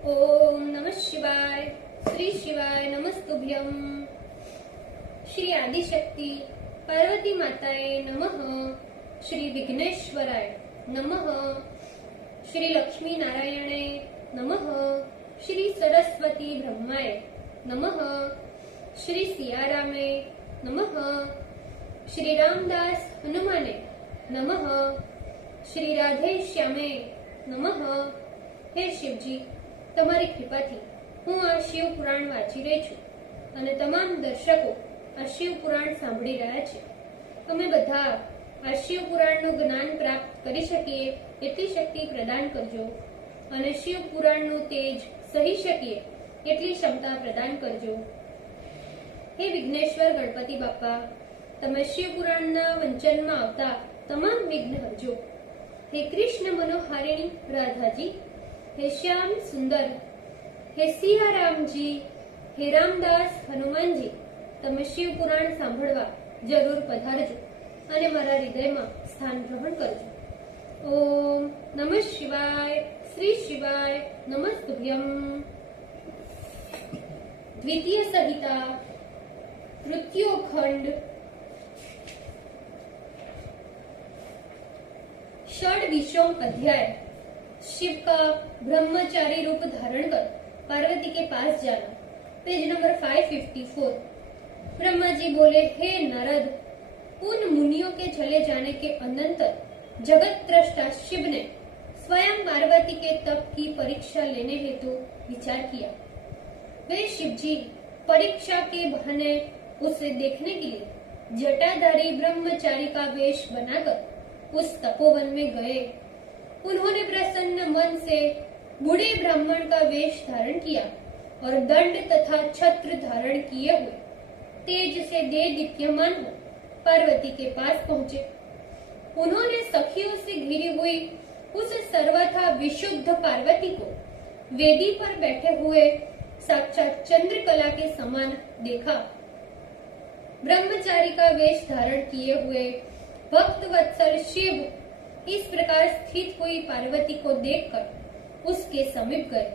ओम नमः शिवाय। श्री शिवाय नमस्तुभ्यम। श्री आदिशक्ति पार्वती माताए नमः। श्री विघ्नेश्वराय नमः। श्री लक्ष्मी नारायणे नमः। श्री सरस्वती ब्रह्माय नमः। श्री सियारामे नमः। श्री रामदास हनुमाने नमः। श्री राधे श्यामे नमः। हे शिवजी, તમારી કૃપાથી હું આ શિવ પુરાણ વાંચી રહી છું અને તમામ દર્શકો આ શિવ પુરાણ સાંભળી રહ્યા છે. તમે બધા આ શિવ પુરાણનું જ્ઞાન પ્રાપ્ત કરી શકીએ એટલી શક્તિ પ્રદાન કરજો અને શિવ પુરાણનું તેજ સહી શકીએ એટલી ક્ષમતા પ્રદાન કરજો. હે વિઘ્નેશ્વર ગણપતિ બાપા, તમે શિવ પુરાણના વંચનમાં આવતા તમામ વિઘ્ન હરજો. હે કૃષ્ણ મનોહારિણી રાધાજી, हे श्याम सुंदर, हे सियाराम जी, हे रामदास हनुमान जी, તમે શિવ પુરાણ સાંભળવા જરૂર પધારજો અને મારા હૃદયમાં સ્થાન ગ્રહણ કરજો. ઓમ નમઃ શિવાય. શ્રી શિવાય નમસ્તુભ્યમ. द्वितीय संहिता तृतीयोखंड षड्विशोम अध्याय. शिव का ब्रह्मचारी रूप धारण कर पार्वती के पास जाना. Page number 554. ब्रह्मा जी बोले, हे नारद, उन मुनियों के चले जाने के अनंतर जगत दृष्टा शिव ने स्वयं पार्वती के तप की परीक्षा लेने हेतु विचार किया. वे शिव जी परीक्षा के बहाने उसे देखने के लिए जटाधारी ब्रह्मचारी का वेश बनाकर उस तपोवन में गए. उन्होंने प्रसन्न मन से बूढ़े ब्राह्मण का वेश धारण किया और दंड तथा छत्र धारण किए हुए तेज से दे दीप्यमान हो पार्वती के पास पहुंचे. उन्होंने सखियों से घिरी हुई उस सर्वथा विशुद्ध पार्वती को वेदी पर बैठे हुए साक्षात चंद्रकला के समान देखा. ब्रह्मचारी का वेश धारण किए हुए भक्त वत्सल शिव इस प्रकार स्थित हुई पार्वती को देखकर उसके समीप गए.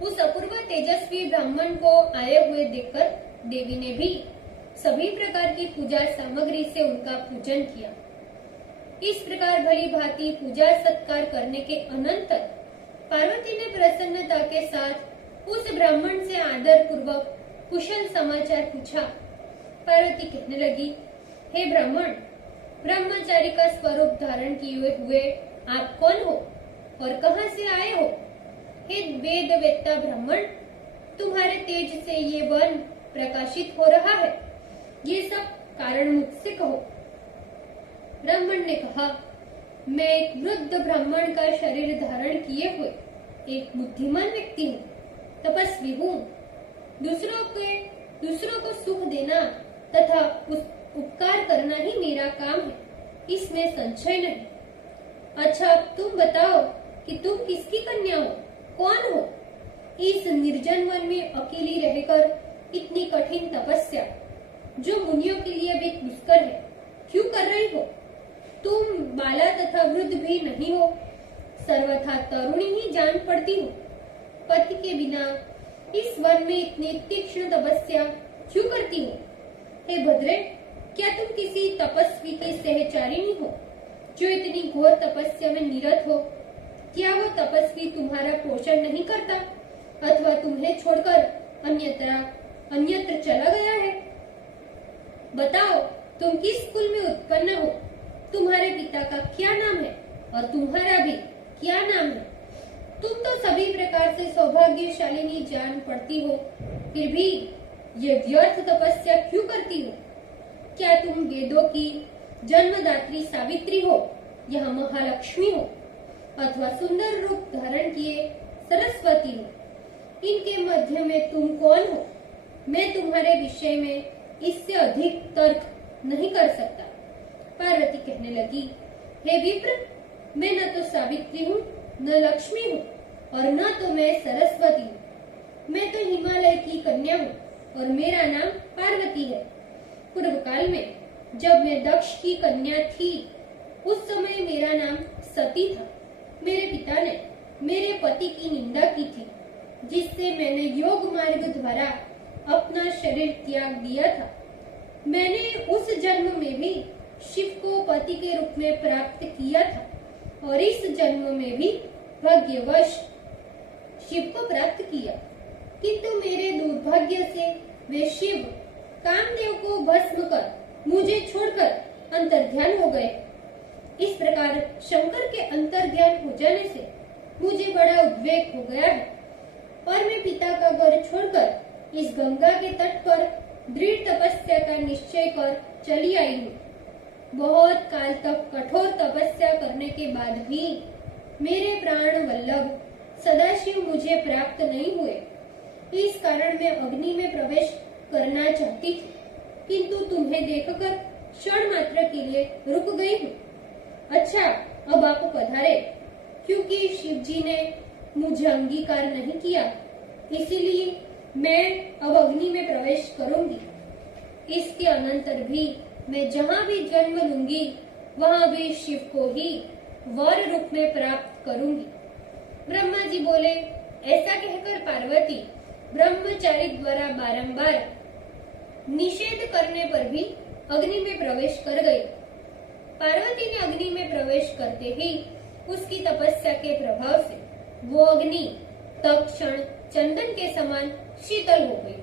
उस अपूर्व तेजस्वी ब्राह्मण को आए हुए देखकर देवी ने भी सभी प्रकार की पूजा सामग्री से उनका पूजन किया. इस प्रकार भली भांति पूजा सत्कार करने के अनंतर पार्वती ने प्रसन्नता के साथ उस ब्राह्मण से आदर पूर्वक कुशल समाचार पूछा. पार्वती कहने लगी, हे ब्राह्मण, ब्रह्मचारी का स्वरूप धारण किए हुए आप कौन हो और कहां से आए हो? हे वेद वेत्ता ब्राह्मण, तुम्हारे तेज से ये वन प्रकाशित हो रहा है, ये सब कारण मुझसे कहो. ब्राह्मण ने कहा, मैं एक वृद्ध ब्राह्मण का शरीर धारण किए हुए एक बुद्धिमान व्यक्ति हूँ, तपस्वी हूँ. दूसरों को सुख देना तथा उपकार करना ही मेरा काम है, इसमें संशय नहीं. अच्छा, तुम बताओ कि तुम किसकी कन्या हो, कौन हो? इस निर्जन वन में अकेली रहकर इतनी कठिन तपस्या जो मुनियों के लिए भी दुष्कर है, क्यों कर रही हो? तुम बाला तथा वृद्ध भी नहीं हो, सर्वथा तरुणी ही जान पड़ती हो. पति के बिना इस वन में इतनी तीक्ष्ण तपस्या क्यों करती हो? हे भद्रे, क्या तुम किसी तपस्वी की सहचारिणी हो जो इतनी घोर तपस्या में निरत हो? क्या वो तपस्वी तुम्हारा पोषण नहीं करता अथवा तुम्हें छोड़कर अन्यत्र चला गया है? बताओ, तुम किस कुल में उत्पन्न हो? तुम्हारे पिता का क्या नाम है और तुम्हारा भी क्या नाम है? तुम तो सभी प्रकार से सौभाग्यशालिनी जान पड़ती हो, फिर भी ये व्यर्थ तपस्या क्यों करती हो? क्या तुम वेदों की जन्मदात्री सावित्री हो या महालक्ष्मी हो अथवा सुंदर रूप धारण किए सरस्वती हो? इनके मध्य में तुम कौन हो? मैं तुम्हारे विषय में इससे अधिक तर्क नहीं कर सकता. पार्वती कहने लगी, हे विप्र, मैं न तो सावित्री हूँ, न लक्ष्मी हूँ और न तो मैं सरस्वती हूँ. मैं तो हिमालय की कन्या हूँ और मेरा नाम पार्वती है. पूर्व काल में जब मैं दक्ष की कन्या थी, उस समय मेरा नाम सती था. मेरे पिता ने मेरे पति की निंदा की थी, जिससे मैंने योग मार्ग द्वारा अपना शरीर त्याग दिया था। मैंने उस जन्म में भी शिव को पति के रूप में प्राप्त किया था और इस जन्म में भी भाग्यवश शिव को प्राप्त किया, किंतु मेरे दुर्भाग्य से वे शिव कामदेव को भस्म कर मुझे छोड़कर अंतर्ध्यान हो गए। इस प्रकार शंकर के अंतर्ध्यान हो जाने से मुझे बड़ा उद्वेग हो गया है और मैं पिता का घर छोड़कर इस गंगा के तट पर दृढ़ तपस्या का निश्चय कर चली आई हूँ। बहुत काल तक कठोर तपस्या करने के बाद भी मेरे प्राण वल्लभ सदाशिव मुझे प्राप्त नहीं हुए। इस कारण मैं अग्नि में प्रवेश करना चाहती थी, किंतु तुम्हें देखकर क्षण मात्र के लिए रुक गई हूँ। अच्छा, अब आप पधारे, क्योंकि शिव जी ने मुझे अंगीकार नहीं किया, इसीलिए मैं अब अग्नि में प्रवेश करूंगी। इसके अनंतर भी मैं जहाँ भी जन्म लूंगी वहाँ भी शिव को ही वर रूप में प्राप्त करूंगी। ब्रह्मा जी बोले। ऐसा कहकर पार्वती ब्रह्मचारी द्वारा बारंबार निषेध करने पर भी अग्नि में प्रवेश कर गई। पार्वती ने अग्नि में प्रवेश करते ही उसकी तपस्या के प्रभाव से वो अग्नि तत्क्षण चंदन के समान शीतल हो गई।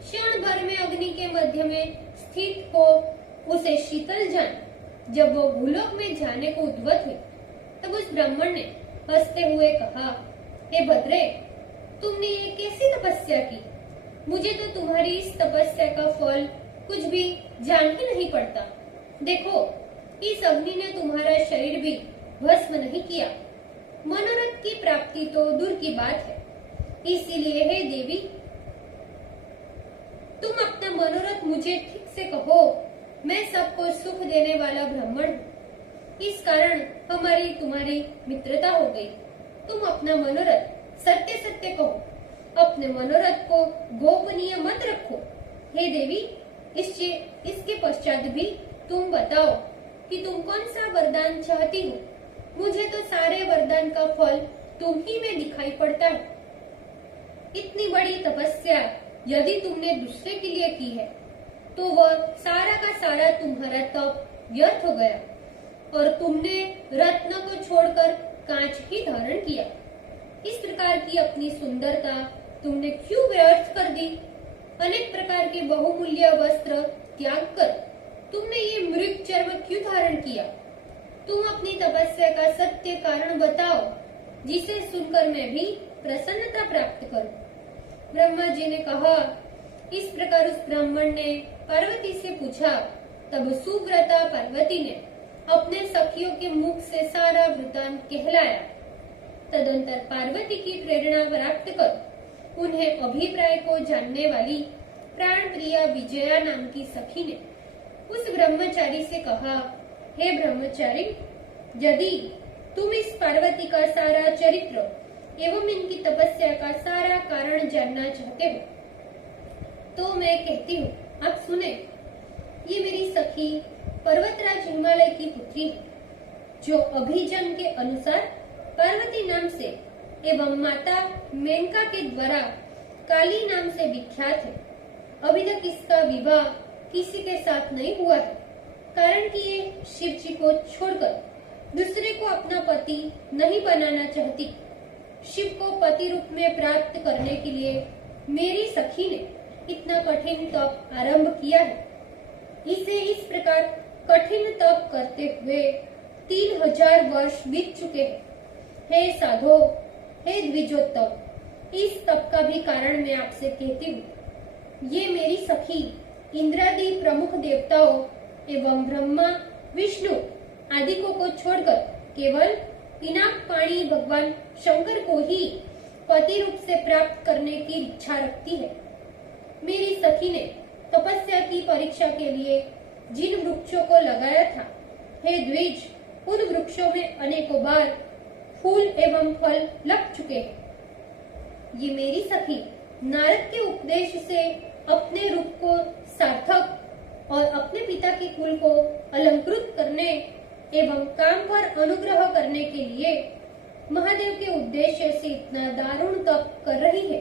क्षण भर में अग्नि के मध्य में स्थित हो उसे शीतल जान जब वो भूलोक में जाने को उद्वत हुई, तब उस ब्राह्मण ने हंसते हुए कहा, हे भद्रे, तुमने ये कैसी तपस्या की? मुझे तो तुम्हारी इस तपस्या का फल कुछ भी जान ही नहीं पड़ता। देखो, इस अग्नि ने तुम्हारा शरीर भी भस्म नहीं किया। मनोरथ की प्राप्ति तो दूर की बात है। इसीलिए हे देवी, तुम अपना मनोरथ मुझे ठीक से कहो। मैं सबको सुख देने वाला ब्राह्मण हूँ। इस कारण हमारी तुम्हारी मित्रता हो गई। तुम अपना मनोरथ सत्य सत्य कहो। अपने मनोरथ को गोपनीय मत रखो। हे देवी, इसके पश्चात भी तुम बताओ कि तुम कौन सा वरदान चाहती हो। मुझे तो सारे वरदान का फल तुम ही में दिखाई पड़ता है। इतनी बड़ी तपस्या यदि तुमने दूसरे के लिए की है, तो वह सारा का सारा तुम्हारा तप व्यर्थ हो गया और तुमने रत्न को छोड़कर कांच ही धारण किया। इस प्रकार की अपनी सुंदरता तुमने क्यों व्यर्थ कर दी? अनेक प्रकार के बहुमूल्य वस्त्र त्याग कर तुमने ये मृग चर्म क्यों धारण किया? तुम अपनी तपस्या का सत्य कारण बताओ, जिसे सुनकर मैं भी प्रसन्नता प्राप्त करूं। ब्रह्मा जी ने कहा। इस प्रकार उस ब्राह्मण ने पार्वती से पूछा। तब सुव्रता पार्वती ने अपने सखियों के मुख से सारा वृतांत कहलाया। तदंतर पार्वती की प्रेरणा प्राप्त कर उन्हें अभिप्राय को जानने वाली प्राण प्रिया विजया नाम की सखी ने उस ब्रह्मचारी से कहा, हे ब्रह्मचारी, यदि तुम इस पार्वती का सारा चरित्र एवं इनकी तपस्या का सारा कारण जानना चाहते हो, तो मैं कहती हूँ, आप सुने। ये मेरी सखी पर्वतराज हिमालय की पुत्री है, जो अभिजन के अनुसार पार्वती नाम से एवं माता मेनका के द्वारा काली नाम से विख्यात है। अभी तक इसका विवाह किसी के साथ नहीं हुआ है, कारण कि ये शिव जी को छोड़कर दूसरे को अपना पति नहीं बनाना चाहती। शिव को पति रूप में प्राप्त करने के लिए मेरी सखी ने इतना कठिन तप आरंभ किया है। इसे इस प्रकार कठिन तप करते हुए 3000 वर्ष बीत चुके हैं। हे साधो, हे द्विजोत्तम, इस तप का भी कारण मैं आपसे कहती हूँ। ये मेरी सखी इंद्रादि प्रमुख देवताओं एवं ब्रह्मा, विष्णु आदिकों को छोड़कर केवल पिनाक पाणी भगवान शंकर को ही पति रूप से प्राप्त करने की इच्छा रखती है। मेरी सखी ने तपस्या की परीक्षा के लिए जिन वृक्षों को लगाया था, हे द्विज, उन वृक्षों में अनेकों बार फूल एवं फल लग चुके हैं। ये मेरी सखी नारद के उपदेश से अपने रूप को सार्थक और अपने पिता के कुल को अलंकृत करने एवं काम पर अनुग्रह करने के लिए महादेव के उद्देश्य से इतना दारुण तप कर रही है,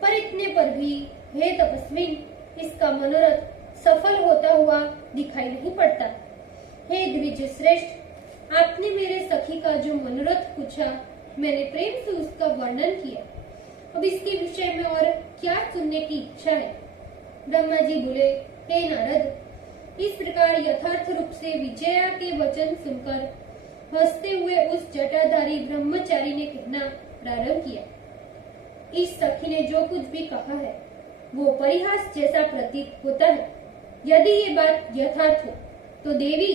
पर इतने पर भी हे तपस्विन, इसका मनोरथ सफल होता हुआ दिखाई नहीं पड़ता। हे द्विज श्रेष्ठ, आपने मेरे सखी का जो मनोरथ पूछा, मैंने प्रेम से उसका वर्णन किया। अब इसके विषय में और क्या सुनने की इच्छा है? ब्रह्मा जी बोले, हे नारद, इस प्रकार यथार्थ रूप से विजया के वचन सुनकर हंसते हुए उस जटाधारी ब्रह्मचारी ने कहना प्रारंभ किया। इस सखी ने जो कुछ भी कहा है वो परिहास जैसा प्रतीत होता है। यदि ये बात यथार्थ हो तो देवी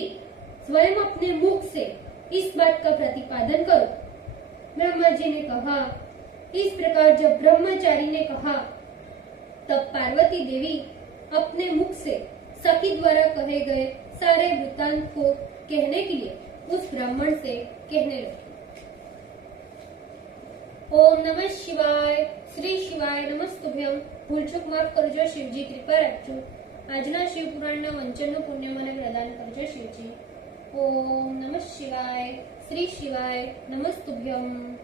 स्वयं अपने मुख से इस बात का प्रतिपादन करो। ब्रह्मा जी ने कहा। इस प्रकार जब ब्रह्मचारी ने कहा तब पार्वती देवी अपने मुख से सखी द्वारा कहे गए सारे वृत्तांत को कहने के लिए उस ब्राह्मण से कहने लगी। ओम नमः शिवाय, श्री शिवाय नमस्तुभ्यम। ભૂલચૂક માફ કરજો શિવજી, કૃપા રાખજો। આજના શિવ પુરાણના વંચનનું પુણ્ય મને પ્રદાન કરજો શિવજી। ઓમ નમઃ શિવાય, શ્રી શિવાય નમસ્તુભ્યમ।